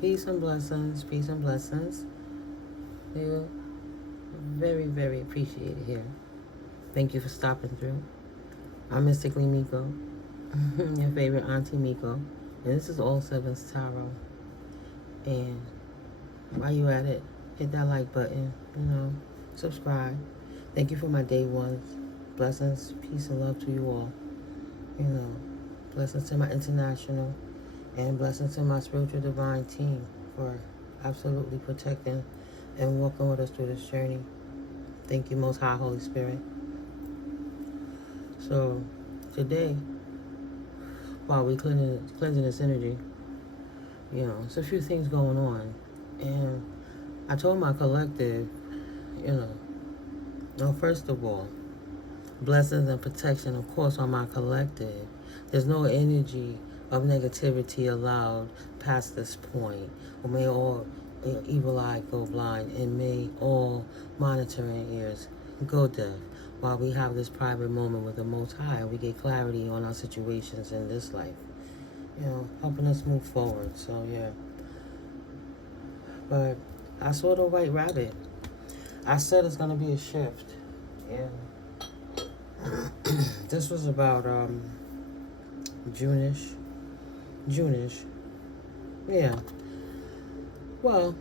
Peace and blessings. Peace and blessings. You're very, very appreciated here. Thank you for stopping through. I'm Mystically Miko, your favorite Auntie Miko. And this is All Sevens Tarot. And while you at it, hit that like button, subscribe. Thank you for my day ones. Blessings, peace, and love to you all. Blessings to my international and blessings to my spiritual divine team for absolutely protecting and walking with us through this journey. Thank you, Most High Holy Spirit. So today, while we cleansing this energy, it's a few things going on. And I told my collective, first of all, blessings and protection, of course, on my collective. There's no energy of negativity allowed past this point. Or may all evil eye go blind, and may all monitoring ears go deaf, while we have this private moment with the Most High, and we get clarity on our situations in this life. Helping us move forward. So, yeah. But I saw the white rabbit. I said it's going to be a shift. And this was about June-ish. Yeah. Well,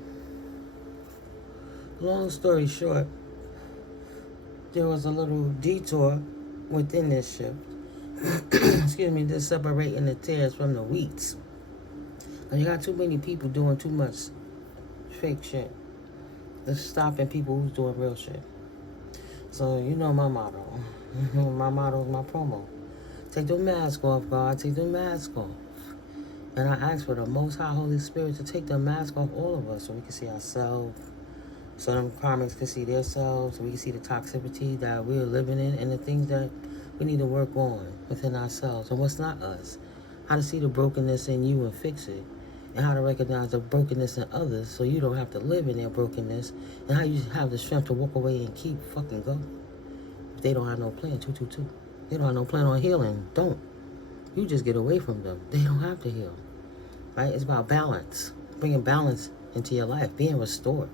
long story short, there was a little detour within this shift. Excuse me, this separating the tares from the wheats. And you got too many people doing too much fake shit. Just stopping people who's doing real shit. So, my motto. My motto is my promo. Take the mask off, God. Take the mask off. And I ask for the Most High Holy Spirit to take the mask off all of us so we can see ourselves. So them karmics can see themselves. So we can see the toxicity that we're living in and the things that we need to work on within ourselves. And what's not us. How to see the brokenness in you and fix it. And how to recognize the brokenness in others so you don't have to live in their brokenness. And how you have the strength to walk away and keep fucking going. If they don't have no plan, 222. They don't have no plan on healing. Don't. You just get away from them. They don't have to heal. Right? It's about balance. Bringing balance into your life. Being restored.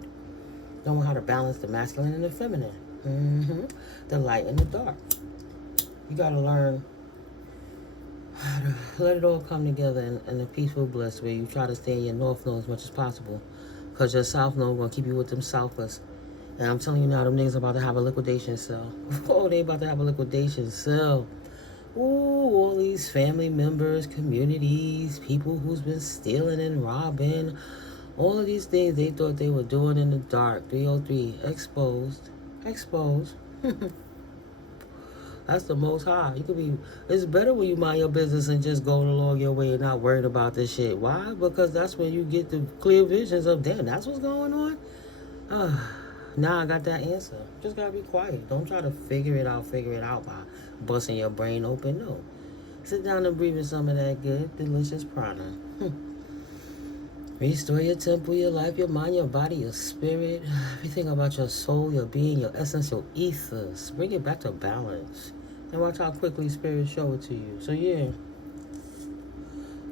Knowing how to balance the masculine and the feminine. The light and the dark. You got to learn how to let it all come together in a peaceful bliss where you try to stay in your north node as much as possible. Because your south node going to keep you with them southers. And I'm telling you now, them niggas about to have a liquidation sale. Oh, they about to have a liquidation sale. Ooh, all these family members, communities, people who's been stealing and robbing. All of these things they thought they were doing in the dark. 303, exposed. Exposed. That's the Most High. It's better when you mind your business and just going along your way and not worried about this shit. Why? Because that's when you get the clear visions of, damn, that's what's going on? Now I got that answer. Just gotta be quiet. Don't try to figure it out by busting your brain open. No. Sit down and breathe in some of that good, delicious prana. Restore your temple, your life, your mind, your body, your spirit. Everything about your soul, your being, your essence, your ethos. Bring it back to balance. And watch how quickly spirit show it to you. So yeah.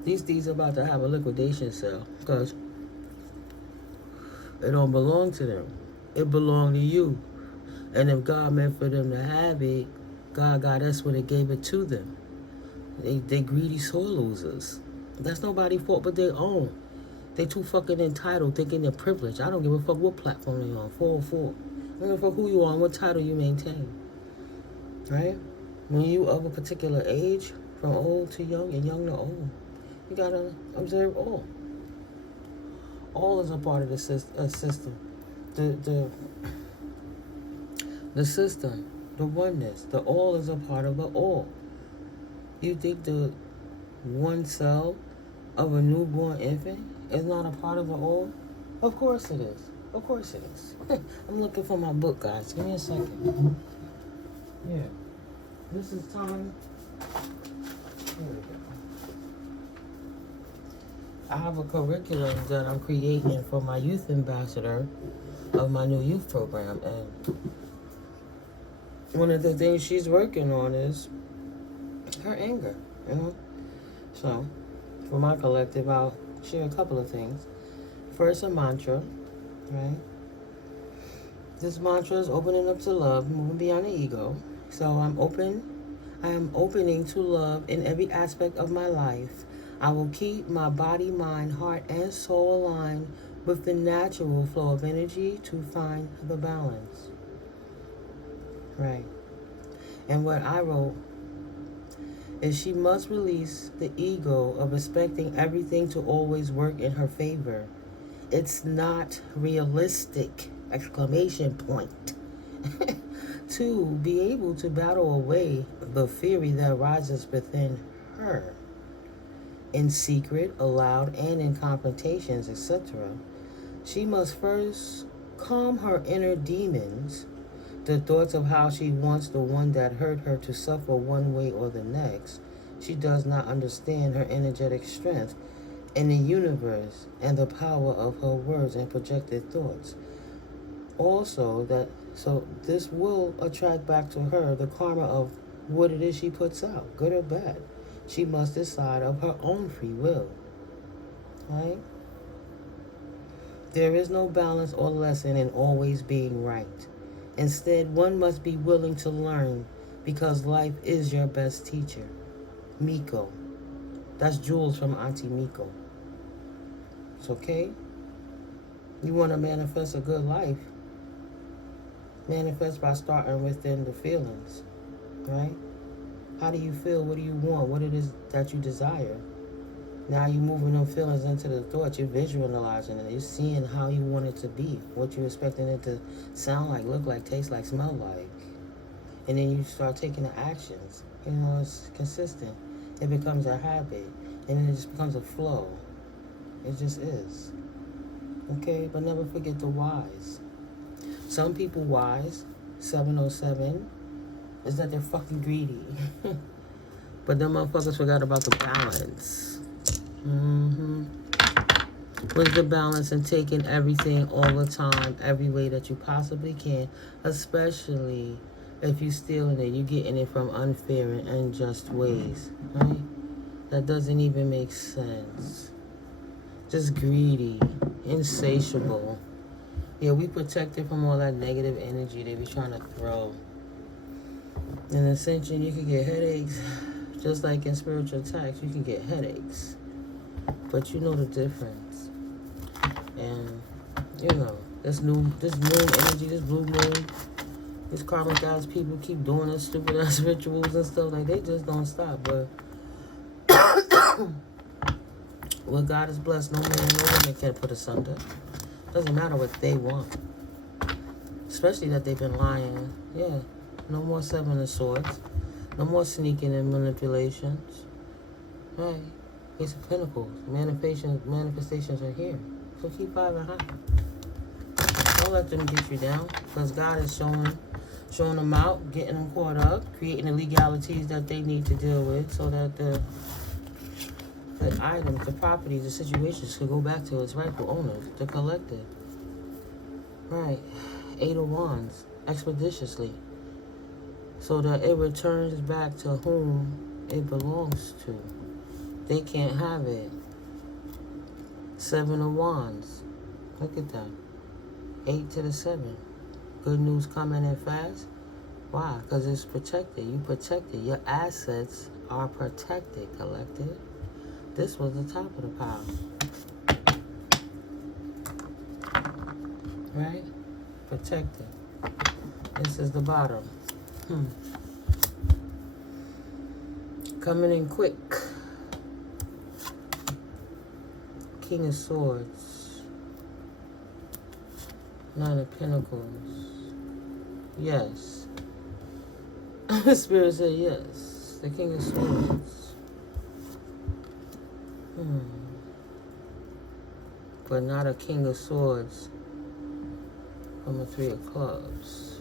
These things are about to have a liquidation sale. Because it don't belong to them. It belonged to you. And if God meant for them to have it, God, that's when it gave it to them. They greedy soul losers. That's nobody's fault but their own. They too fucking entitled, thinking they're privileged. I don't give a fuck what platform you're on. 404. I don't give a fuck who you are and what title you maintain. Right? When you of a particular age, from old to young and young to old, you gotta observe all. All is a part of the system. The system, the oneness, the all is a part of the all. You think the one cell of a newborn infant is not a part of the all? Of course it is. Of course it is. I'm looking for my book, guys. Give me a second. Yeah. This is time. Here we go. I have a curriculum that I'm creating for my youth ambassador of my new youth program, and one of the things she's working on is her anger, So, for my collective, I'll share a couple of things. First, a mantra, right? This mantra is opening up to love, moving beyond the ego. So I am opening to love in every aspect of my life. I will keep my body, mind, heart, and soul aligned with the natural flow of energy to find the balance. Right. And what I wrote is she must release the ego of expecting everything to always work in her favor. It's not realistic! Exclamation point. To be able to battle away the fury that rises within her. In secret, aloud, and in confrontations, etc. She must first calm her inner demons, the thoughts of how she wants the one that hurt her to suffer one way or the next. She does not understand her energetic strength in the universe and the power of her words and projected thoughts. Also, this will attract back to her the karma of what it is she puts out, good or bad. She must decide of her own free will. Right? There is no balance or lesson in always being right. Instead, one must be willing to learn because life is your best teacher. Miko. That's Jules from Auntie Miko. It's okay. You want to manifest a good life. Manifest by starting within the feelings. Right? How do you feel? What do you want? What it is that you desire? Now you're moving them feelings into the thoughts. You're visualizing it. You're seeing how you want it to be. What you're expecting it to sound like, look like, taste like, smell like. And then you start taking the actions. You know, it's consistent. It becomes a habit. And then it just becomes a flow. It just is. Okay? But never forget the whys. Some people whys, 707, is that they're fucking greedy. But them motherfuckers forgot about the balance. What's the balance in taking everything all the time, every way that you possibly can, especially if you're stealing it, you're getting it from unfair and unjust ways, right? That doesn't even make sense. Just greedy, insatiable. Yeah, we protected from all that negative energy they be trying to throw. In Ascension, you can get headaches. Just like in spiritual attacks, you can get headaches. But you know the difference. And, you know, this moon energy, this blue moon, these karmic guys, people keep doing this stupid ass rituals and stuff. Like, they just don't stop. But what God is blessed, no man, no woman can put asunder. Doesn't matter what they want. Especially that they've been lying. Yeah. No more Seven of Swords. No more sneaking and manipulations. Right. Ace of Pentacles. Manifestations are here. So keep vibing high. Don't let them get you down. Because God is showing them out, getting them caught up, creating the legalities that they need to deal with so that the items, the properties, the situations can go back to its rightful owners, the collective. Right. 8 of Wands. Expeditiously. So that it returns back to whom it belongs to. They can't have it. 7 of Wands. Look at that. 8 to the 7. Good news coming in fast. Why? Because it's protected. You protected. Your assets are protected, collective. This was the top of the pile. Right? Protected. This is the bottom. Coming in quick. King of Swords. 9 of Pentacles. Yes. Spirit said yes. The King of Swords. But not a King of Swords from a 3 of Clubs.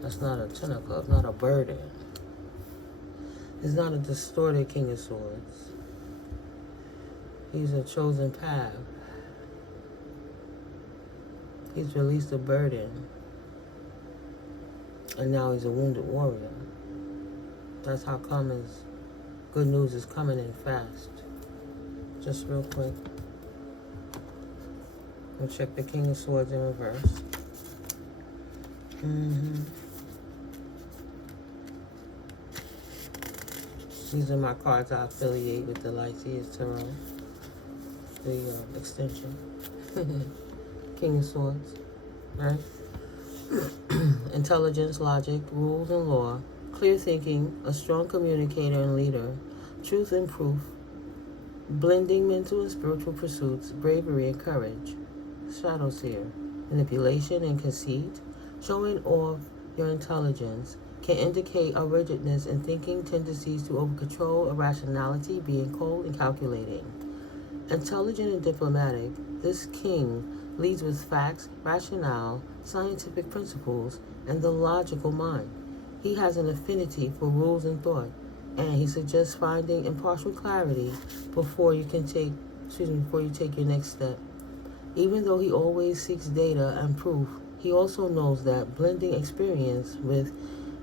That's not a 10 of Clubs, not a burden. It's not a distorted King of Swords. He's a chosen path. He's released a burden. And now he's a wounded warrior. That's how come his good news is coming in fast. Just real quick. We'll check the King of Swords in reverse. These are my cards I affiliate with the Lycius Tarot, the extension. King of Swords, right? Intelligence, logic, rules and law, clear thinking, a strong communicator and leader, truth and proof, blending mental and spiritual pursuits, bravery and courage, shadow seer, manipulation and conceit, showing off your intelligence, can indicate a rigidness in thinking, tendencies to over-control, irrationality, being cold and calculating. Intelligent and diplomatic, this king leads with facts, rationale, scientific principles, and the logical mind. He has an affinity for rules and thought, and he suggests finding impartial clarity before you take your next step. Even though he always seeks data and proof, he also knows that blending experience with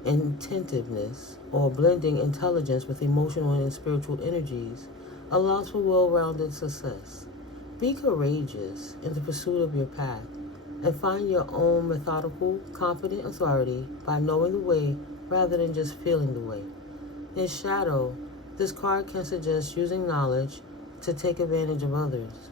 intentiveness, or blending intelligence with emotional and spiritual energies, allows for well-rounded success. Be courageous in the pursuit of your path, and find your own methodical, confident authority by knowing the way rather than just feeling the way. In shadow, this card can suggest using knowledge to take advantage of others.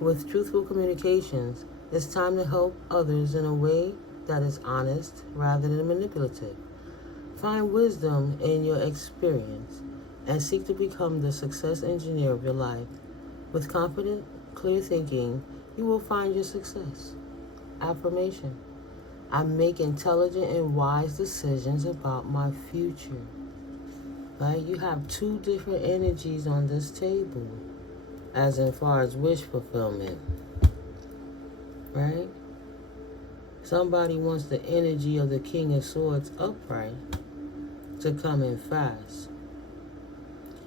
With truthful communications, it's time to help others in a way that is honest rather than manipulative. Find wisdom in your experience and seek to become the success engineer of your life. With confident, clear thinking, you will find your success. Affirmation: I make intelligent and wise decisions about my future. Right? You have two different energies on this table, as far as wish fulfillment. Right? Somebody wants the energy of the King of Swords upright to come in fast,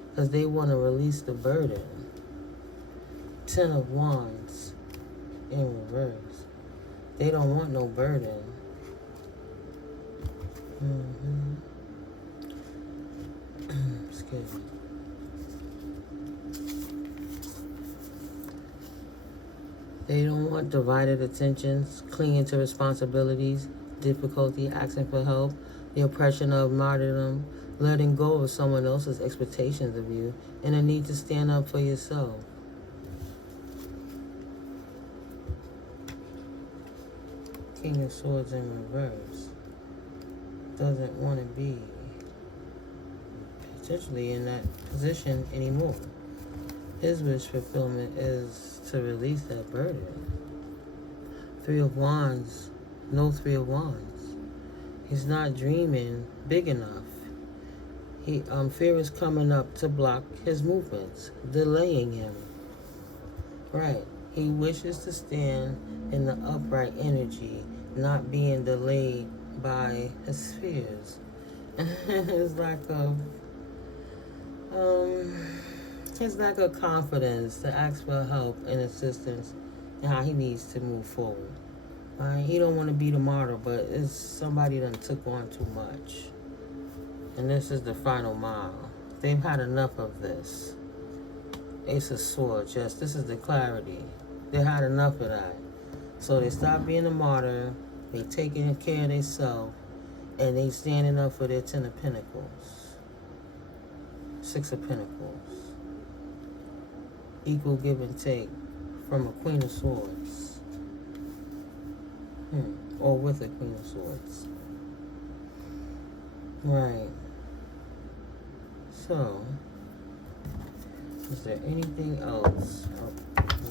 because they want to release the burden. 10 of Wands in reverse. They don't want no burden. Excuse me. They don't want divided attentions, clinging to responsibilities, difficulty, asking for help, the oppression of martyrdom, letting go of someone else's expectations of you, and a need to stand up for yourself. King of Swords in reverse doesn't want to be potentially in that position anymore. His wish fulfillment is to release that burden. 3 of Wands, no 3 of Wands. He's not dreaming big enough. Fear is coming up to block his movements, delaying him. Right. He wishes to stand in the upright energy, not being delayed by his fears. His lack of confidence to ask for help and assistance and how he needs to move forward. Right? He don't want to be the martyr, but it's somebody that took on too much. And this is the final mile. They've had enough of this. Ace of Swords, yes, this is the clarity. They had enough of that. So they stopped being a martyr, they taking care of themselves, and they standing up for their 10 of Pentacles. 6 of Pentacles. Equal give and take from a Queen of Swords. Or with a Queen of Swords. Right. So, is there anything else?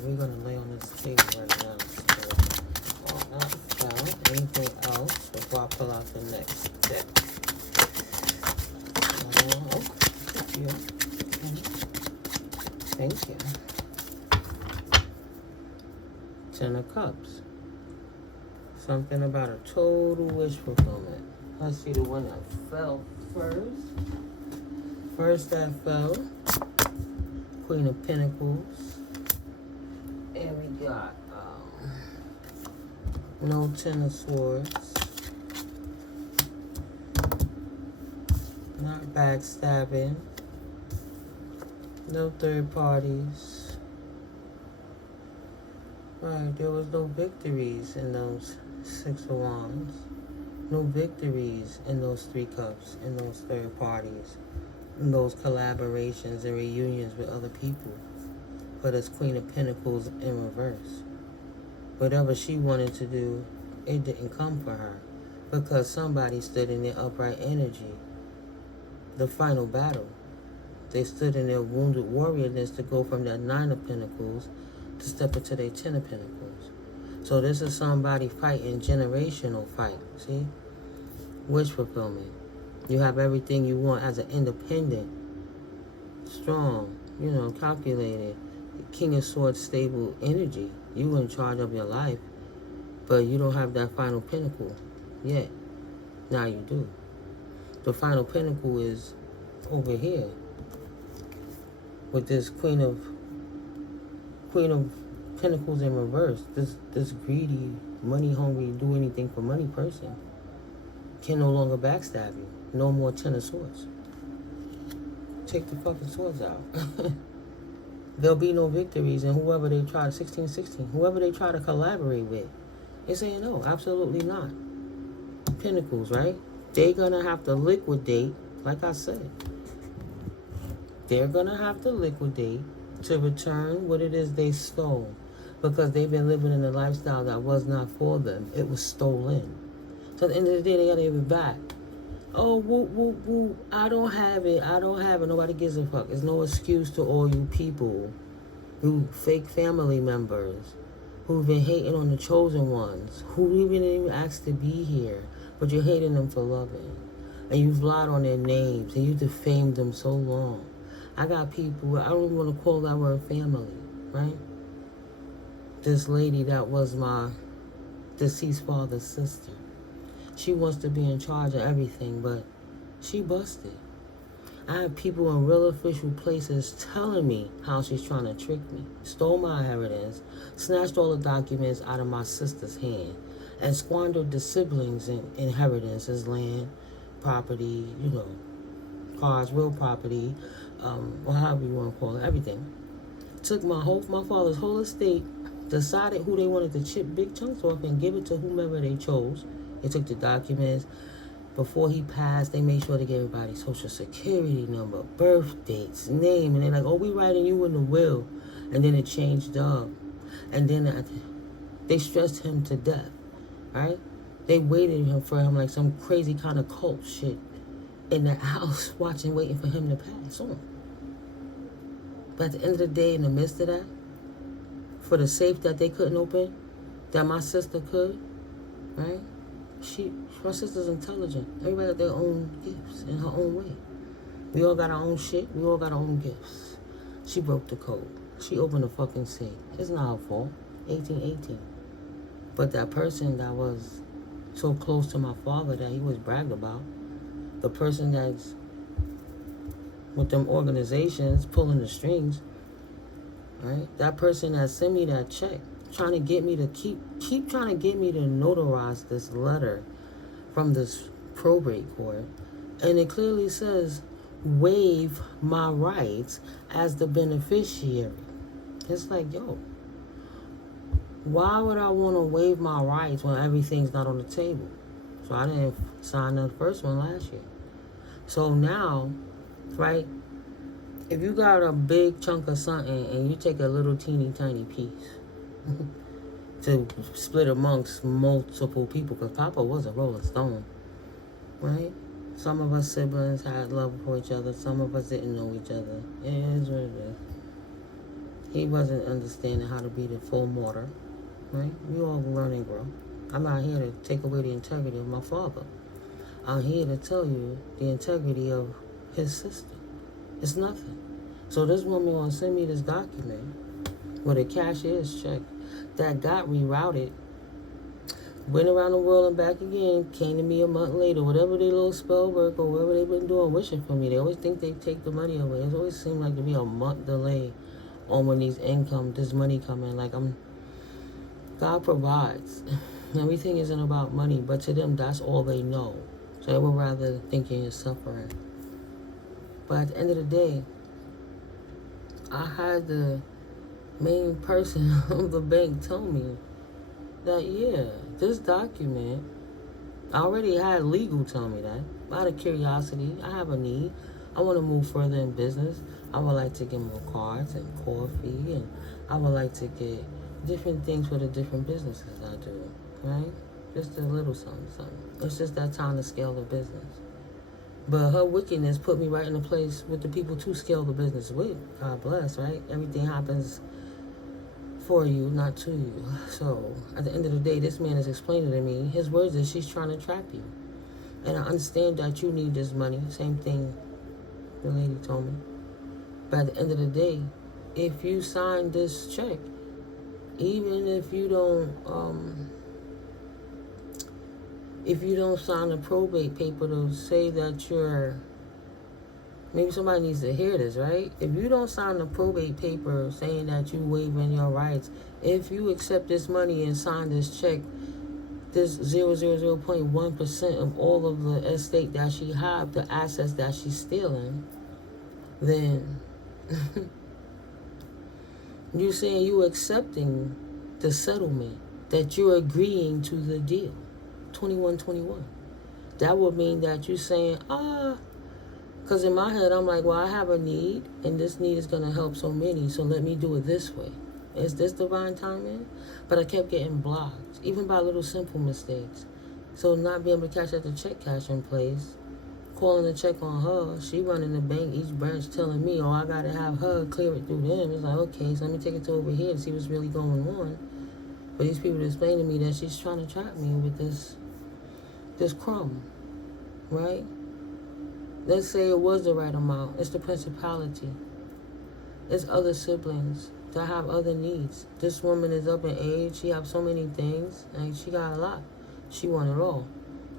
We're going to lay on this table right now. So, anything else before I pull out the next deck? Thank you. 10 of Cups. Something about a total wish fulfillment. Let's see the one that fell first. First that fell, Queen of Pentacles. And we got no 10 of Swords. Not backstabbing. No third parties. Right, there was no victories in those Six of Wands. No victories in those Three Cups, in those third parties, in those collaborations and reunions with other people. But as Queen of Pentacles in reverse. Whatever she wanted to do, it didn't come for her. Because somebody stood in their upright energy. The final battle. They stood in their wounded warriorness to go from that Nine of Pentacles to step into their Ten of Pentacles. So this is somebody fighting generational fight. See? Wish fulfillment. You have everything you want as an independent, strong, calculated, King of Swords stable energy. You in charge of your life, but you don't have that final pinnacle yet. Now you do. The final pinnacle is over here with this Queen of Pentacles in reverse. This greedy, money hungry, do anything for money person can no longer backstab you. No more Ten of Swords. Take the fucking swords out. There'll be no victories, and whoever they try to 1616, whoever they try to collaborate with, they're saying no, absolutely not. Pentacles, right? They're gonna have to liquidate, like I said. They're gonna have to liquidate to return what it is they stole, because they've been living in a lifestyle that was not for them. It was stolen. So at the end of the day, they gotta give it back. Oh, whoop, whoop, whoop. I don't have it. Nobody gives a fuck. There's no excuse to all you people who fake family members who've been hating on the chosen ones, who even didn't even ask to be here, but you're hating them for loving. And you've lied on their names and you defamed them so long. I got people, I don't even want to call that word family, right? This lady that was my deceased father's sister. She wants to be in charge of everything, but she busted. I have people in real official places telling me how she's trying to trick me. Stole my inheritance, snatched all the documents out of my sister's hand, and squandered the siblings' inheritances, land, property, cars, real property, or however you want to call it, everything. Took my father's whole estate, decided who they wanted to chip big chunks off and give it to whomever they chose. They took the documents. Before he passed, they made sure to get everybody's social security number, birth dates, name, and they're like, oh, we writing you in the will. And then it changed up. And then they stressed him to death, right? They waited for him like some crazy kind of cult shit in the house, waiting for him to pass on. But at the end of the day, in the midst of that, for the safe that they couldn't open, that my sister could, right? My sister's intelligent. Everybody got their own gifts in her own way. We all got our own shit. We all got our own gifts. She broke the code. She opened the fucking safe. It's not her fault. 1818. But that person that was so close to my father that he was bragged about, the person that's with them organizations pulling the strings, right? That person that sent me that check, trying to get me to keep trying to get me to notarize this letter from this probate court, and it clearly says waive my rights as the beneficiary. It's like, yo, why would I want to waive my rights when everything's not on the table? So I didn't sign the first one last year. So now, right, if you got a big chunk of something and you take a little teeny tiny piece to split amongst multiple people, because Papa was a Rolling Stone, right? Some of us siblings had love for each other. Some of us didn't know each other. It is what it is. He wasn't understanding how to be the full mortar, right? We all learn and grow. I'm not here to take away the integrity of my father. I'm here to tell you the integrity of his sister. It's nothing. So this woman gonna send me this document with a cashier's check that got rerouted, went around the world and back again, came to me a month later, whatever they little spell work or whatever they've been doing, wishing for me. They always think they take the money away. It always seemed like to be a month delay on when this money come in. Like, God provides. Everything isn't about money, but to them, that's all they know. So they would rather think you're suffering. But at the end of the day, I had to main person of the bank told me that, yeah, this document, I already had legal tell me that. Out of curiosity, I have a need. I want to move further in business. I would like to get more cards and coffee, and I would like to get different things for the different businesses I do, right? Just a little something, something. It's just that time to scale the business. But her wickedness put me right in a place with the people to scale the business with. God bless, right? Everything happens for you, not to you. So, at the end of the day, this man is explaining to me, his words is she's trying to trap you. And I understand that you need this money. Same thing the lady told me. But at the end of the day, if you sign this check, even if you don't sign the probate paper to say that you're, maybe somebody needs to hear this, right? If you don't sign the probate paper saying that you waiving your rights, if you accept this money and sign this check, this 0.1% of all of the estate that she have, the assets that she's stealing, then you're saying you accepting the settlement, that you're agreeing to the deal. 2121. That would mean that you're saying, because in my head, I'm like, well, I have a need, and this need is going to help so many, so let me do it this way. Is this divine timing? But I kept getting blocked, even by little simple mistakes. So not being able to cash out the check cash in place, calling the check on her, she running the bank, each branch telling me, I got to have her clear it through them. It's like, okay, so let me take it to over here and see what's really going on. But these people explain to me that she's trying to trap me with this crumb, right? Let's say it was the right amount. It's the principality. It's other siblings that have other needs. This woman is up in age. She has so many things, and she got a lot. She want it all.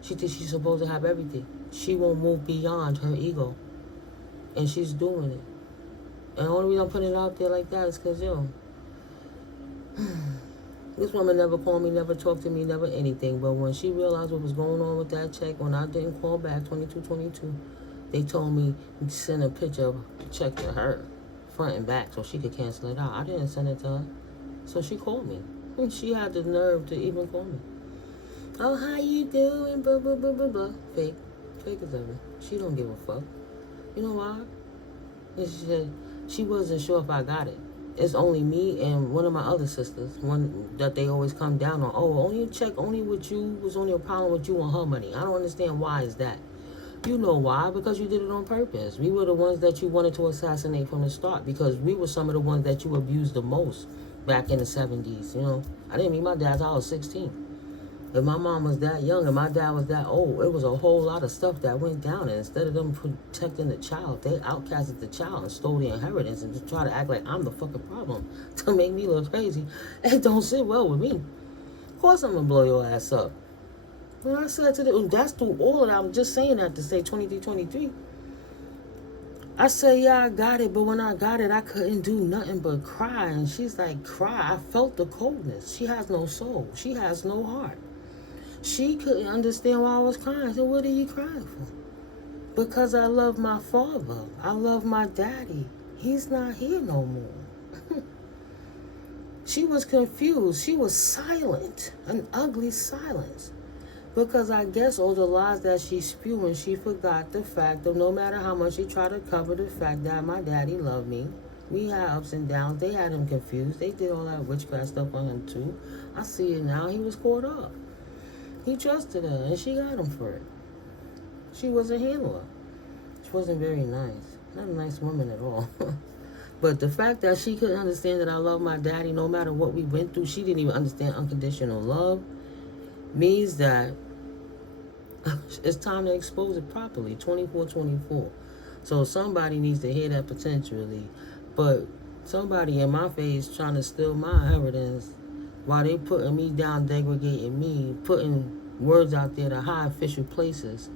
She thinks she's supposed to have everything. She won't move beyond her ego, and she's doing it. And the only reason I'm putting it out there like that is because, this woman never called me, never talked to me, never anything. But when she realized what was going on with that check, when I didn't call back, 2222, they told me to send a picture of the check to her, front and back, so she could cancel it out. I didn't send it to her. So she called me. And she had the nerve to even call me. Oh, how you doing? Blah, blah, blah, blah, blah. Fake. Fake as ever. She don't give a fuck. You know why? She wasn't sure if I got it. It's only me and one of my other sisters, one that they always come down on. Oh, only check only with you, was only a problem with you and her money. I don't understand why is that. You know why? Because you did it on purpose. We were the ones that you wanted to assassinate from the start, because we were some of the ones that you abused the most back in the 70s. I didn't meet my dad until I was 16. If my mom was that young and my dad was that old, it was a whole lot of stuff that went down. And instead of them protecting the child, they outcasted the child and stole the inheritance and just try to act like I'm the fucking problem to make me look crazy. It don't sit well with me. Of course I'm going to blow your ass up. When I said to them, that's through all of that. I'm just saying that to say 2323. I said, yeah, I got it. But when I got it, I couldn't do nothing but cry. And she's like, cry. I felt the coldness. She has no soul. She has no heart. She couldn't understand why I was crying. I said, what are you crying for? Because I love my father. I love my daddy. He's not here no more. She was confused. She was silent. An ugly silence. Because I guess all the lies that she spewing, she forgot the fact of no matter how much she tried to cover the fact that my daddy loved me. We had ups and downs. They had him confused. They did all that witchcraft stuff on him too. I see it now. He was caught up. He trusted her, and she got him for it. She was a handler. She wasn't very nice. Not a nice woman at all. But the fact that she couldn't understand that I love my daddy no matter what we went through, she didn't even understand unconditional love, means that it's time to expose it properly. 2424. So somebody needs to hear that potentially. But somebody in my face trying to steal my evidence while they putting me down, degrading me, putting words out there to high official places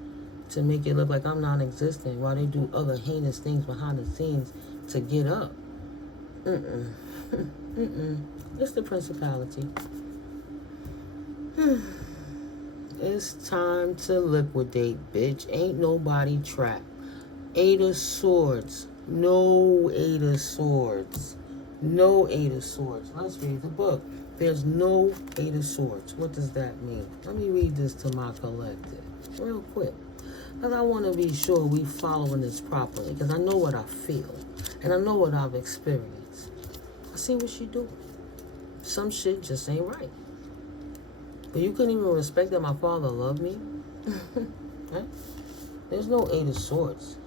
to make it look like I'm non-existent while they do other heinous things behind the scenes to get up. It's the principality. It's time to liquidate, bitch. Ain't nobody trapped. 8 of Swords. No 8 of Swords. No Eight of Swords. Let's read the book. There's no Eight of Swords. What does that mean? Let me read this to my collective real quick. Because I want to be sure we following this properly. Because I know what I feel. And I know what I've experienced. I see what she do. Some shit just ain't right. But you couldn't even respect that my father loved me? Right? There's no Eight of Swords.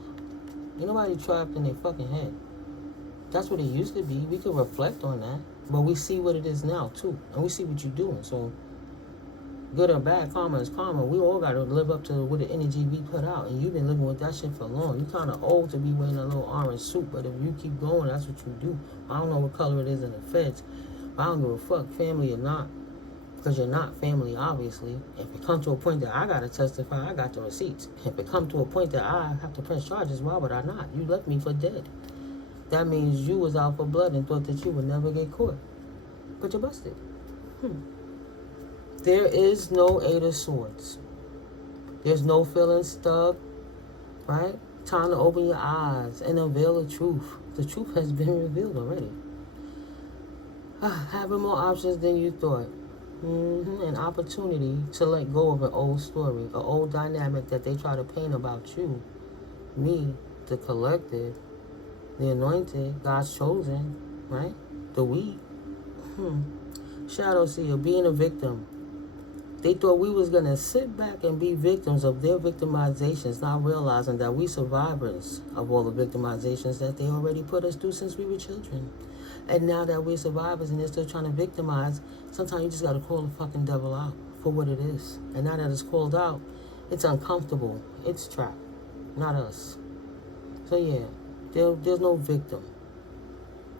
Ain't nobody trapped in their fucking head. That's what it used to be. We could reflect on that. But we see what it is now, too. And we see what you're doing. So, good or bad, karma is karma. We all got to live up to what the energy we put out. And you've been living with that shit for long. You're kind of old to be wearing a little orange suit. But if you keep going, that's what you do. I don't know what color it is in the feds. But I don't give a fuck, family or not. Because you're not family, obviously. If it comes to a point that I got to testify, I got the receipts. If it comes to a point that I have to press charges, why would I not? You left me for dead. That means you was out for blood and thought that you would never get caught. But you're busted. There is no Eight of Swords. There's no feeling stuck, right? Time to open your eyes and unveil the truth. The truth has been revealed already. Having more options than you thought. An opportunity to let go of an old story, an old dynamic that they try to paint about you, me, the collective, the anointed, God's chosen, right? The we. Shadow seer, being a victim. They thought we was going to sit back and be victims of their victimizations, not realizing that we survivors of all the victimizations that they already put us through since we were children. And now that we're survivors and they're still trying to victimize, sometimes you just got to call the fucking devil out for what it is. And now that it's called out, it's uncomfortable. It's trapped, not us. So yeah, there's no victim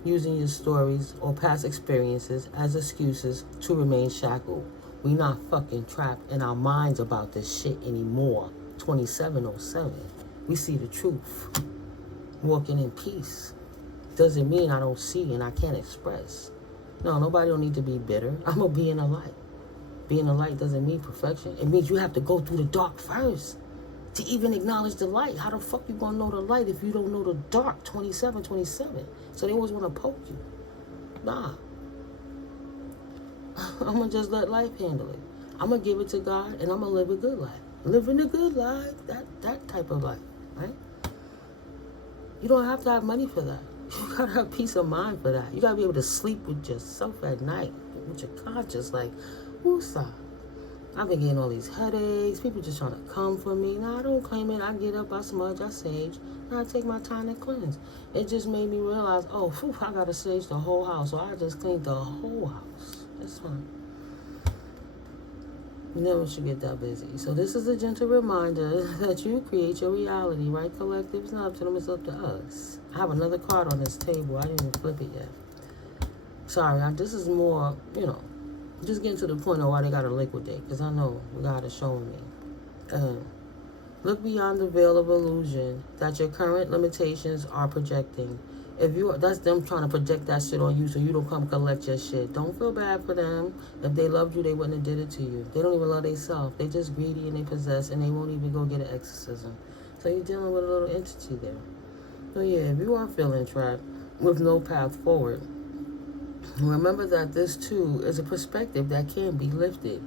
using your stories or past experiences as excuses to remain shackled. We not fucking trapped in our minds about this shit anymore. 2707. We see the truth. Walking in peace. Doesn't mean I don't see and I can't express. No, nobody don't need to be bitter. I'm going to be in the light. Being in the light doesn't mean perfection. It means you have to go through the dark first to even acknowledge the light. How the fuck you going to know the light if you don't know the dark? 2727. So they always want to poke you. Nah. I'm going to just let life handle it. I'm going to give it to God and I'm going to live a good life. Living a good life. That type of life, right? You don't have to have money for that. You gotta have peace of mind for that. You gotta be able to sleep with yourself at night, with your conscience, like, woosah. I've been getting all these headaches. People just trying to come for me. Nah, I don't claim it. I get up, I smudge, I sage. Now I take my time to cleanse. It just made me realize, oh, phew, I gotta sage the whole house. So I just cleaned the whole house. That's fine. You never should get that busy. So this is a gentle reminder that you create your reality, right, collective? It's not up to them, it's up to us. I have another card on this table. I didn't even flip it yet. Sorry, this is more, just getting to the point of why they got to liquidate. Because I know God is showing me. Look beyond the veil of illusion that your current limitations are projecting. That's them trying to project that shit on you so you don't come collect your shit. Don't feel bad for them. If they loved you, they wouldn't have did it to you. They don't even love themselves. They just greedy and they possess and they won't even go get an exorcism. So you're dealing with a little entity there. So yeah, if you are feeling trapped with no path forward, remember that this too is a perspective that can be lifted.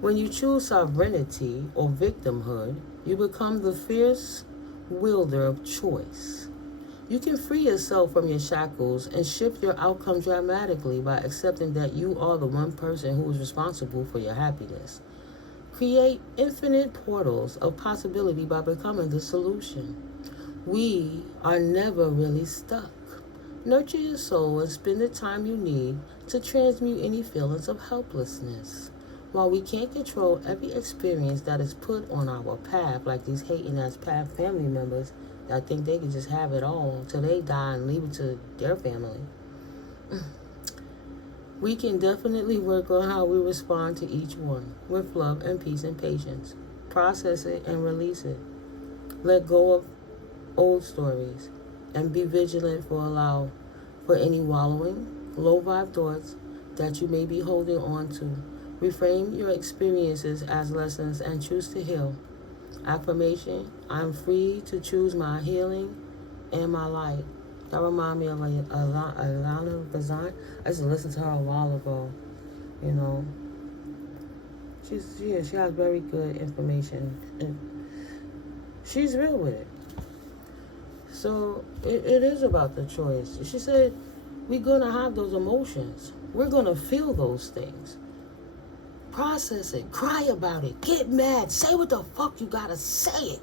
When you choose sovereignty or victimhood, you become the fierce wielder of choice. You can free yourself from your shackles and shift your outcome dramatically by accepting that you are the one person who is responsible for your happiness. Create infinite portals of possibility by becoming the solution. We are never really stuck. Nurture your soul and spend the time you need to transmute any feelings of helplessness. While we can't control every experience that is put on our path, like these hating-ass path family members that think they can just have it all until they die and leave it to their family, we can definitely work on how we respond to each one with love and peace and patience. Process it and release it. Let go of old stories and be vigilant for any wallowing, low vibe thoughts that you may be holding on to. Reframe your experiences as lessons and choose to heal. Affirmation: I'm free to choose my healing and my light. That remind me of Alana Bazan. I used to listen to her a while ago. You know, she has very good information, and she's real with it. So it is about the choice. She said, we're gonna have those emotions. We're gonna feel those things. Process it. Cry about it. Get mad. Say what the fuck you gotta say it.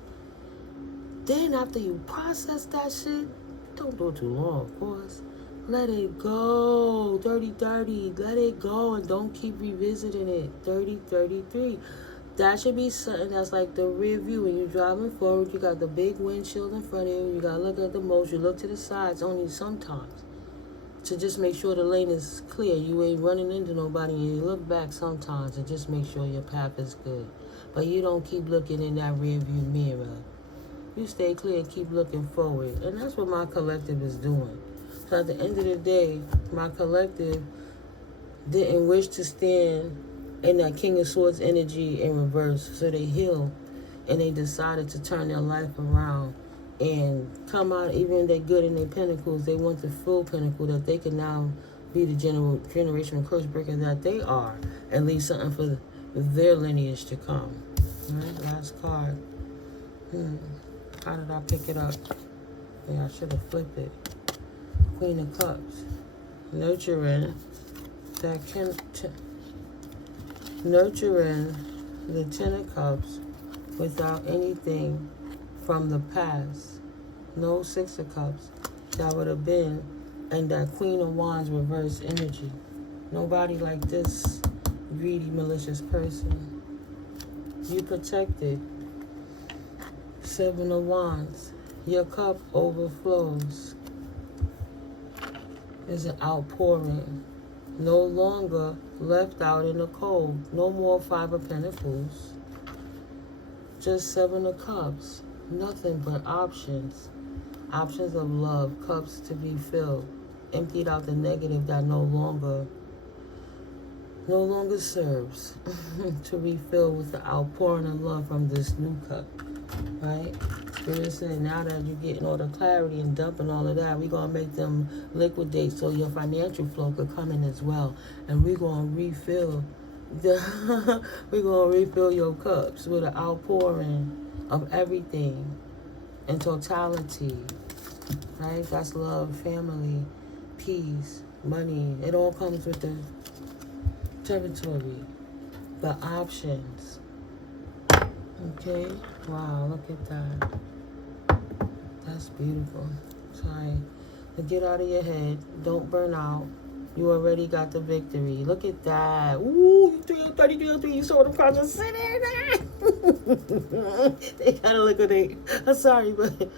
Then after you process that shit, don't do it too long, of course. Let it go. 30-30. Let it go and don't keep revisiting it. 30-33. That should be something that's like the rear view. When you're driving forward, you got the big windshield in front of you. You got to look at the most. You look to the sides only sometimes to just make sure the lane is clear. You ain't running into nobody. And you look back sometimes and just make sure your path is good. But you don't keep looking in that rear view mirror. You stay clear and keep looking forward. And that's what my collective is doing. So at the end of the day, my collective didn't wish to stand in that King of Swords energy in reverse. So they healed and they decided to turn their life around and come out, even if they're good in their pentacles, they want the full pinnacle that they can now be the generational curse breaker that they are and leave something for their lineage to come. All right, last card. How did I pick it up? Yeah, I should have flipped it. Queen of Cups. Nurturing the Ten of Cups without anything from the past. No Six of Cups that would have been, and that Queen of Wands reverse energy. Nobody like this greedy, malicious person. You protected. Seven of Wands. Your cup overflows. There's an outpouring. No longer left out in the cold. No more Five of Pentacles. Just Seven of Cups. Nothing but options. Options of love. Cups to be filled. Emptied out the negative that no longer serves. To refill with the outpouring of love from this new cup. Right? Spirit said, now that you're getting all the clarity and dumping all of that, we're going to make them liquidate so your financial flow could come in as well. And we're going to refill your cups with an outpouring of everything in totality. Right? That's love, family, peace, money. It all comes with the territory, the options. Okay, wow, look at that. That's beautiful. Sorry. To get out of your head. Don't burn out. You already got the victory. Look at that. Ooh, 303. You saw the cards just sitting there. They gotta liquidate. I'm sorry, but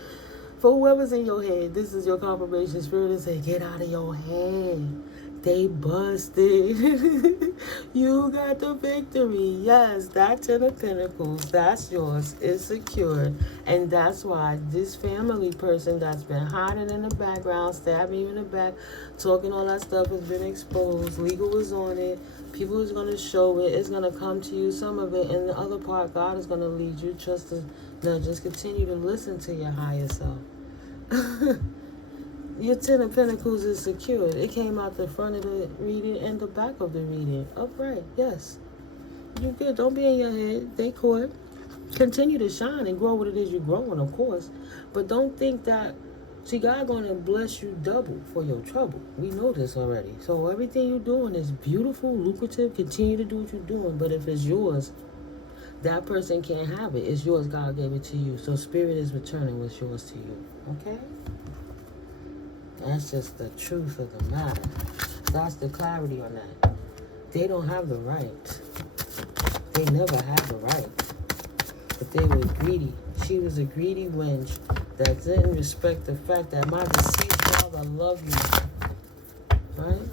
for whoever's in your head, this is your confirmation. Spirit is saying, get out of your head. They busted. You got the victory. Yes, that Ten of Pentacles, that's yours. It's secured. And that's why this family person that's been hiding in the background, stabbing you in the back, talking all that stuff has been exposed. Legal is on it. People is going to show it. It's going to come to you, some of it. And the other part, God is going to lead you. Just continue to listen to your higher self. Your Ten of Pentacles is secured. It came out the front of the reading and the back of the reading. Upright, yes. You're good. Don't be in your head. They caught. Continue to shine and grow what it is you're growing, of course. But don't think that... See, God going to bless you double for your trouble. We know this already. So everything you're doing is beautiful, lucrative. Continue to do what you're doing. But if it's yours, that person can't have it. It's yours. God gave it to you. So Spirit is returning what's yours to you. Okay? That's just the truth of the matter. That's the clarity on that. They don't have the right. They never had the right. But they were greedy. She was a greedy wench that didn't respect the fact that my deceased father loved you. Right?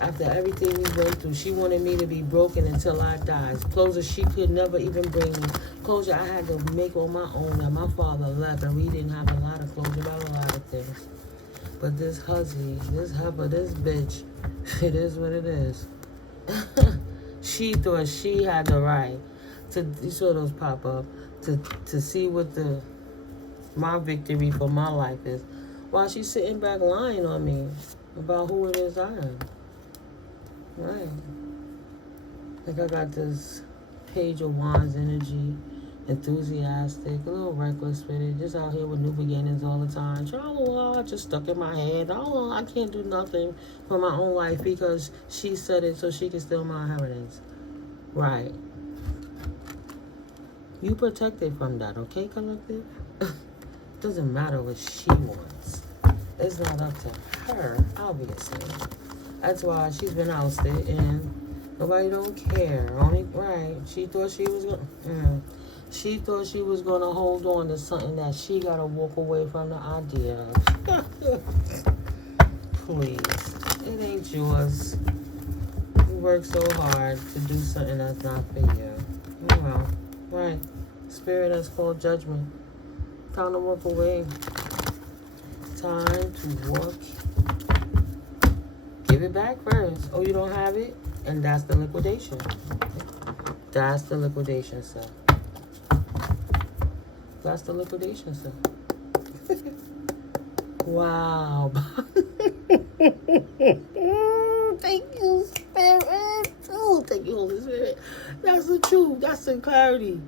After everything we went through, she wanted me to be broken until I died. Closure she could never even bring me. Closure I had to make on my own. That my father left and we didn't have a lot of closure about a lot of things. But this hussy, this heifer, this bitch, it is what it is. She thought she had the right to, you saw those pop up, to see what my victory for my life is. while she's sitting back lying on me about who it is I am. Right. Like I got this Page of Wands energy, enthusiastic, a little reckless with it, just out here with new beginnings all the time. I just stuck in my head. Oh, I can't do nothing for my own life because she said it so she can steal my inheritance. Right. You protected from that, okay, collective? Doesn't matter what she wants. It's not up to her, obviously. That's why she's been ousted and nobody don't care. Only right. She thought she was gonna. She thought she was gonna hold on to something that she gotta walk away from the idea of. Please, it ain't yours. You work so hard to do something that's not for you. Well, right. Spirit that's called judgment. Time to walk away. Time to walk. Give it back first. Oh, you don't have it? And that's the liquidation. That's the liquidation, sir. That's the liquidation, sir. Wow. Thank you, Spirit. Oh, thank you, Holy Spirit. That's the truth. That's the clarity.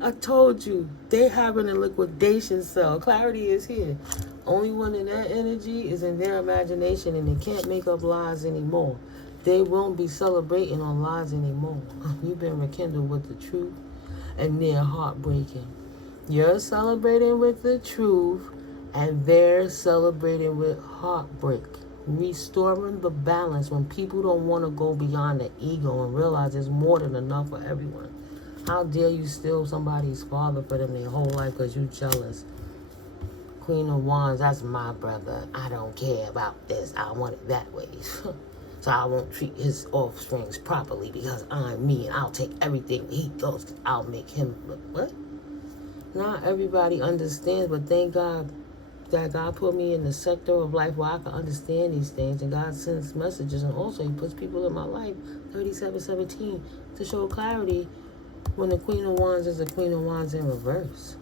I told you, they having a liquidation sale. Clarity is here. Only one in that energy is in their imagination, and they can't make up lies anymore. They won't be celebrating on lies anymore. You've been rekindled with the truth, and they're heartbreaking. You're celebrating with the truth, and they're celebrating with heartbreak. Restoring the balance when people don't want to go beyond the ego and realize there's more than enough for everyone. How dare you steal somebody's father for them their whole life because you jealous? Queen of Wands, that's my brother. I don't care about this. I want it that way. So I won't treat his offsprings properly because I'm me and I'll take everything he goes. I'll make him look. What? Not everybody understands, but thank God that God put me in the sector of life where I can understand these things, and God sends messages, and also He puts people in my life, 3717, to show clarity when the Queen of Wands is the Queen of Wands in reverse.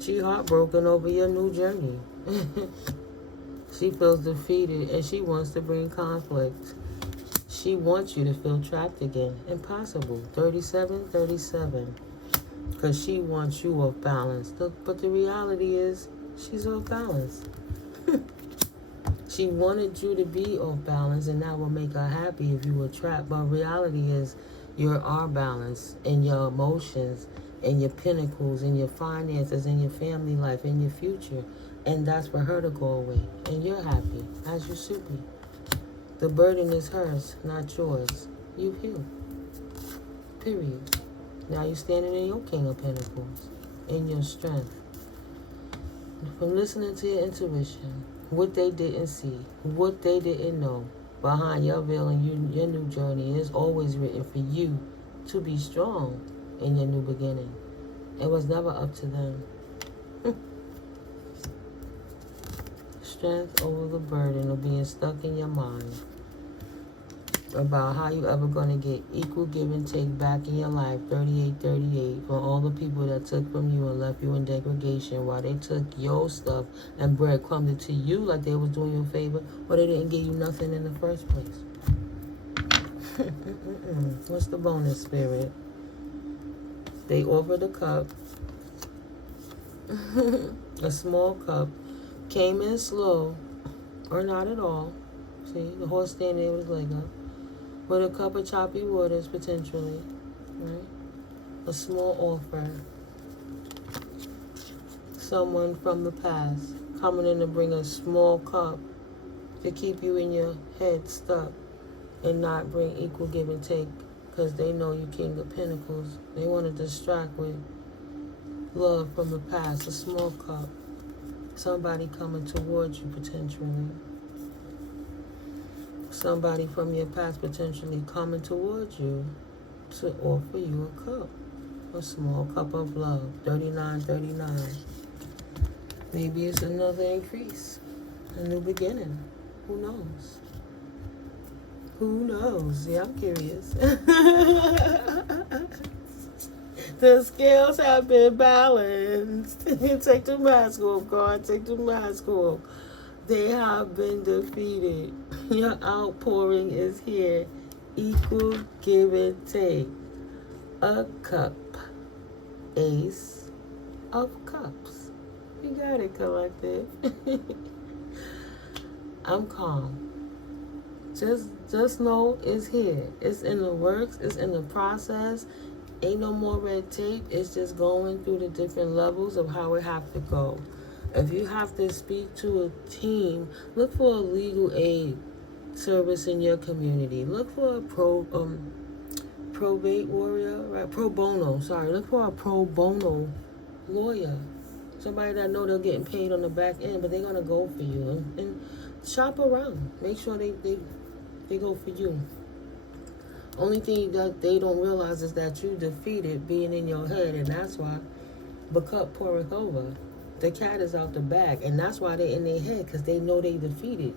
She heartbroken over your new journey. She feels defeated and she wants to bring conflict. She wants you to feel trapped again. Impossible. 3737. Because she wants you off balance. But the reality is, she's off balance. She wanted you to be off balance, and that will make her happy if you were trapped. But reality is, you're off balance in your emotions, in your pinnacles, in your finances, in your family life, in your future. And that's for her to go away. And you're happy, as you should be. The burden is hers, not yours. You've healed. Period. Now you're standing in your King of Pentacles, in your strength. From listening to your intuition, what they didn't see, what they didn't know, behind your veil and your new journey is always written for you to be strong in your new beginning. It was never up to them. Strength over the burden of being stuck in your mind about how you ever going to get equal give and take back in your life. 3838 for all the people that took from you and left you in degradation while they took your stuff and breadcrumbed it to you like they was doing you a favor, but they didn't give you nothing in the first place. What's the bonus, Spirit? They offered a cup, a small cup, came in slow, or not at all. See, the horse standing there with his leg up, with a cup of choppy waters, potentially, right? A small offer. Someone from the past coming in to bring a small cup to keep you in your head stuck and not bring equal give and take, because they know you King of Pentacles. They want to distract with love from the past, a small cup. Somebody coming towards you, potentially. Somebody from your past potentially coming towards you to offer you a cup. A small cup of love. 3939. Maybe it's another increase. A new beginning. Who knows? Who knows? Yeah, I'm curious. The scales have been balanced. Take the mask off, God. Take the mask off. They have been defeated. Your outpouring is here. Equal give and take. A cup. Ace of cups. You got it, collective. I'm calm. Just know it's here. It's in the works. It's in the process. Ain't no more red tape. It's just going through the different levels of how it have to go. If you have to speak to a team, look for a legal aid service in your community. Look for a probate warrior, right? Pro bono. Sorry, look for a pro bono lawyer. Somebody that know they're getting paid on the back end, but they're gonna go for you. And shop around. Make sure they go for you. Only thing that they don't realize is that you defeated being in your head, and that's why the cup poureth over. The cat is out the bag, and that's why they're in their head, because they know they defeated.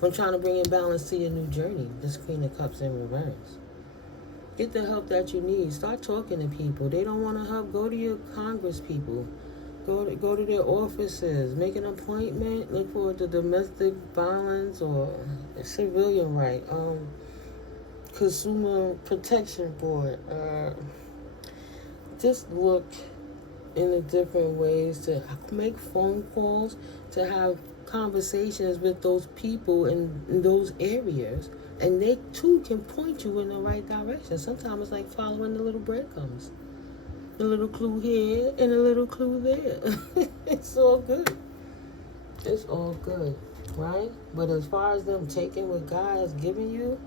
From trying to bring in balance to your new journey, this Queen of Cups in reverse. Get the help that you need. Start talking to people. They don't want to help. Go to your Congress people. Go to their offices. Make an appointment. Look for the domestic violence or civilian right. Consumer Protection Board. Just look in the different ways to make phone calls, to have conversations with those people in those areas, and they too can point you in the right direction. Sometimes it's like following the little breadcrumbs, a little clue here and a little clue there. It's all good. It's all good, right? But as far as them taking what God has given you,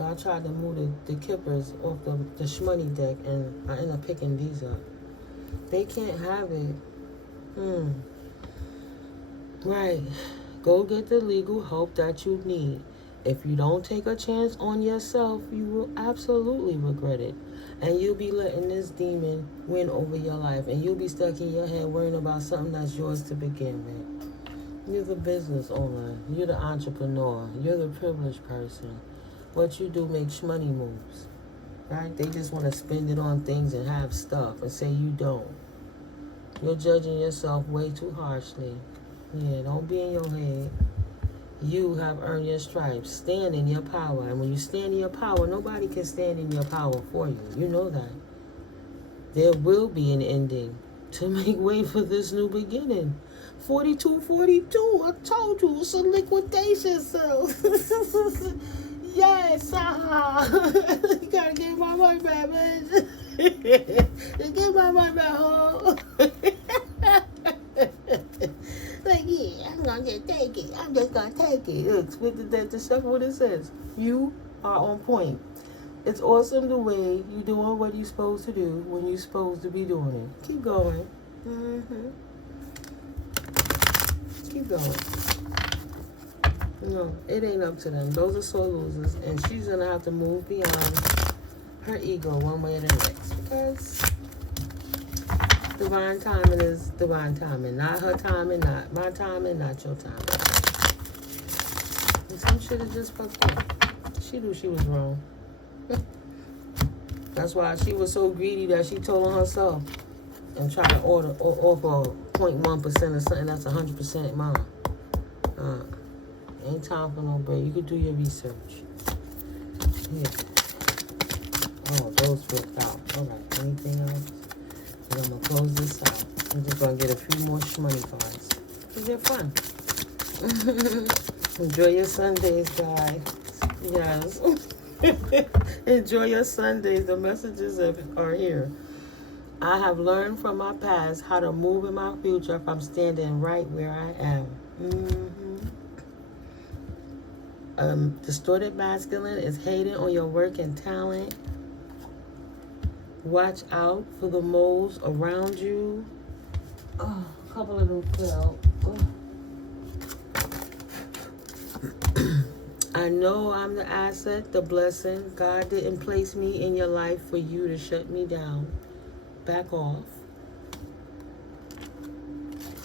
I tried to move the kippers off the shmoney deck, and I ended up picking these up. They can't have it. Right. Go get the legal help that you need. If you don't take a chance on yourself, you will absolutely regret it. And you'll be letting this demon win over your life. And you'll be stuck in your head worrying about something that's yours to begin with. You're the business owner. You're the entrepreneur. You're the privileged person. What you do makes money moves. Right? They just want to spend it on things and have stuff and say you don't. You're judging yourself way too harshly. Yeah, don't be in your head. You have earned your stripes. Stand in your power. And when you stand in your power, nobody can stand in your power for you. You know that. There will be an ending to make way for this new beginning. 4242. I told you it's a liquidation sale. Yes, you gotta get my money back, man. Get my money back home. Like, yeah, I'm gonna just take it. I'm just gonna take it. Look, with the stuff what it says. You are on point. It's awesome the way you're doing what you're supposed to do when you're supposed to be doing it. Keep going. Keep going. No, it ain't up to them. Those are sore losers, and she's gonna have to move beyond her ego one way or the next, because divine timing is divine timing. Not her timing, not my timing, not your timing. And some shit is just fucked up. She knew she was wrong. That's why she was so greedy that she told on herself and tried to offer 0.1% of something that's 100% mine. Ain't time for no break. You could do your research. Yeah. Oh, those worked out. Alright, anything else? And I'm going to close this out. I'm just going to get a few more shmoney cards. Because they're fun. Enjoy your Sundays, guys. Yes. Enjoy your Sundays. The messages are here. I have learned from my past how to move in my future if I'm standing right where I am. Distorted masculine is hating on your work and talent. Watch out for the moles around you. Oh, a couple of them fell. Oh. I know I'm the asset, the blessing. God didn't place me in your life for you to shut me down. Back off.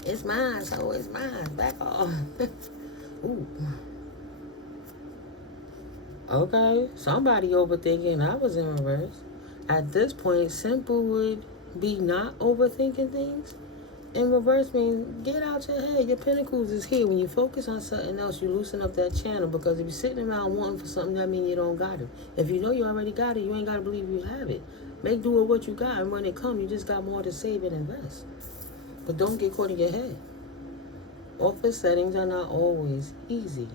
It's mine, so it's mine. Back off. Ooh. Okay, somebody overthinking. I was in reverse. At this point, simple would be not overthinking things. In reverse means get out your head. Your pinnacles is here. When you focus on something else, you loosen up that channel. Because if you're sitting around wanting for something, that means you don't got it. If you know you already got it, you ain't got to believe you have it. Make do with what you got, and when it comes, you just got more to save and invest. But don't get caught in your head. Office settings are not always easy.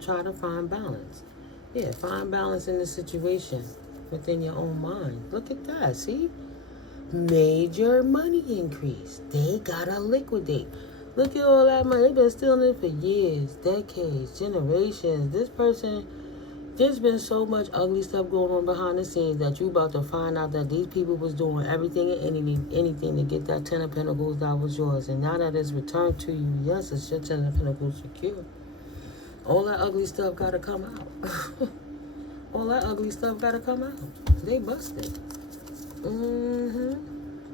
Try to find balance. Yeah, find balance in the situation within your own mind. Look at that, see? Major money increase. They gotta liquidate. Look at all that money. They've been stealing it for years, decades, generations. This person, there's been so much ugly stuff going on behind the scenes that you about to find out that these people was doing everything and anything to get that 10 of Pentacles that was yours. And now that it's returned to you, yes, it's your 10 of Pentacles secure. All that ugly stuff gotta come out. All that ugly stuff gotta come out. They busted.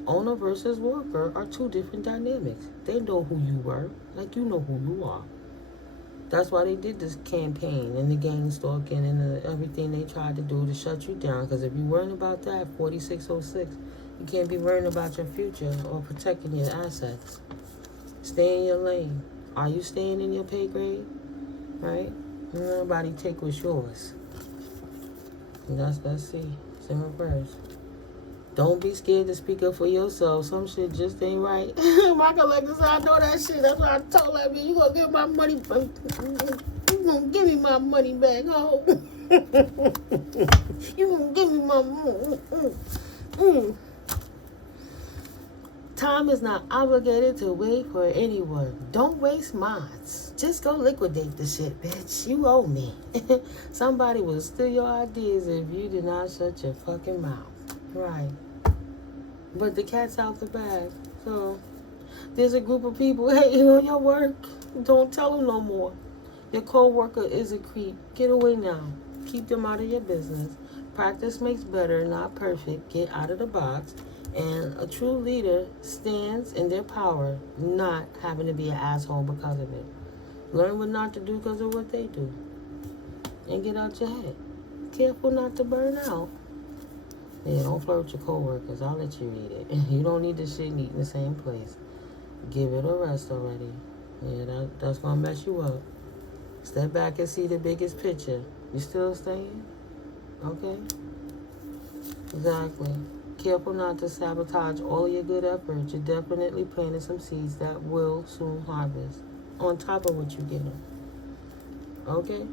Owner versus worker are two different dynamics. They know who you were, like you know who you are. That's why they did this campaign and the gang stalking and everything they tried to do to shut you down. Because if you're worrying about that, 4606, you can't be worrying about your future or protecting your assets. Stay in your lane. Are you staying in your pay grade? Right? Nobody take what's yours. Let's see. It's in reverse. Don't be scared to speak up for yourself. Some shit just ain't right. My collector said, I know that shit. That's why I told that man, you gonna get my money back. You gonna give me my money back. Oh. You gonna give me my money. Time is not obligated to wait for anyone. Don't waste mods. Just go liquidate the shit, bitch. You owe me. Somebody will steal your ideas if you did not shut your fucking mouth. Right. But the cat's out the bag. So, there's a group of people hating on your work. Don't tell them no more. Your co-worker is a creep. Get away now. Keep them out of your business. Practice makes better, not perfect. Get out of the box. And a true leader stands in their power, not having to be an asshole because of it. Learn what not to do because of what they do. And get out your head. Careful not to burn out. Yeah, don't flirt with your co-workers. I'll let you read it. You don't need the shit and eat in the same place. Give it a rest already. Yeah, that's going to mess you up. Step back and see the biggest picture. You still staying? Okay? Exactly. Careful not to sabotage all of your good efforts. You're definitely planting some seeds that will soon harvest. On top of what you get them. Okay?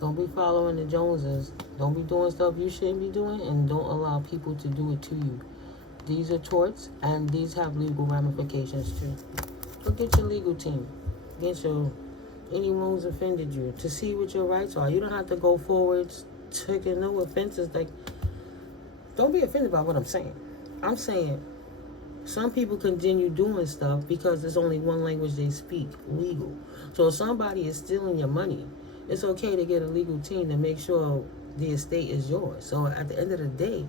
Don't be following the Joneses. Don't be doing stuff you shouldn't be doing, and don't allow people to do it to you. These are torts, and these have legal ramifications too. Look at your legal team. Get anyone who's offended you to see what your rights are. You don't have to go forwards, taking no offenses. Like, don't be offended by what I'm saying. I'm saying some people continue doing stuff because there's only one language they speak, legal. So if somebody is stealing your money, it's okay to get a legal team to make sure the estate is yours. So at the end of the day,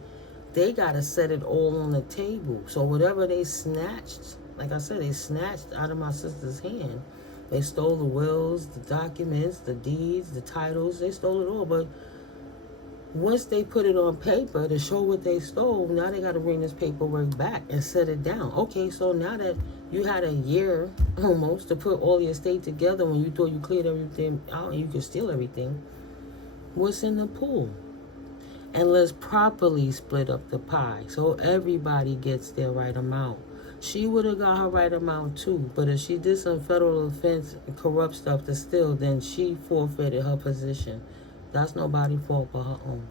they got to set it all on the table. So whatever they snatched, like I said, they snatched out of my sister's hand. They stole the wills, the documents, the deeds, the titles. They stole it all. But once they put it on paper to show what they stole, now they got to bring this paperwork back and set it down. Okay, so now that you had a year almost to put all your estate together when you thought you cleared everything out and you could steal everything, what's in the pool? And let's properly split up the pie so everybody gets their right amount. She would have got her right amount too, but if she did some federal offense and corrupt stuff to steal, then she forfeited her position. That's nobody's fault but her own.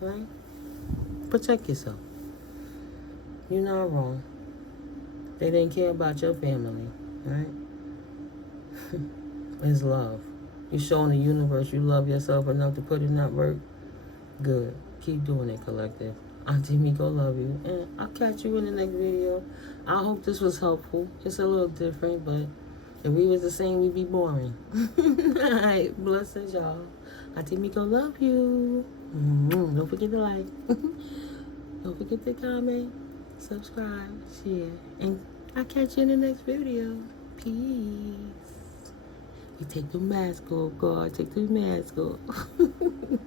Right? Protect yourself. You're not wrong. They didn't care about your family. Right? It's love. You're showing the universe you love yourself enough to put in that work. Good. Keep doing it, collective. Auntie Miko, love you. And I'll catch you in the next video. I hope this was helpful. It's a little different, but if we was the same, we'd be boring. Alright, blessings, y'all. Auntie Miko, love you. Don't forget to like. Don't forget to comment, subscribe, share. And I'll catch you in the next video. Peace. We take the mask off, God. Take the mask off.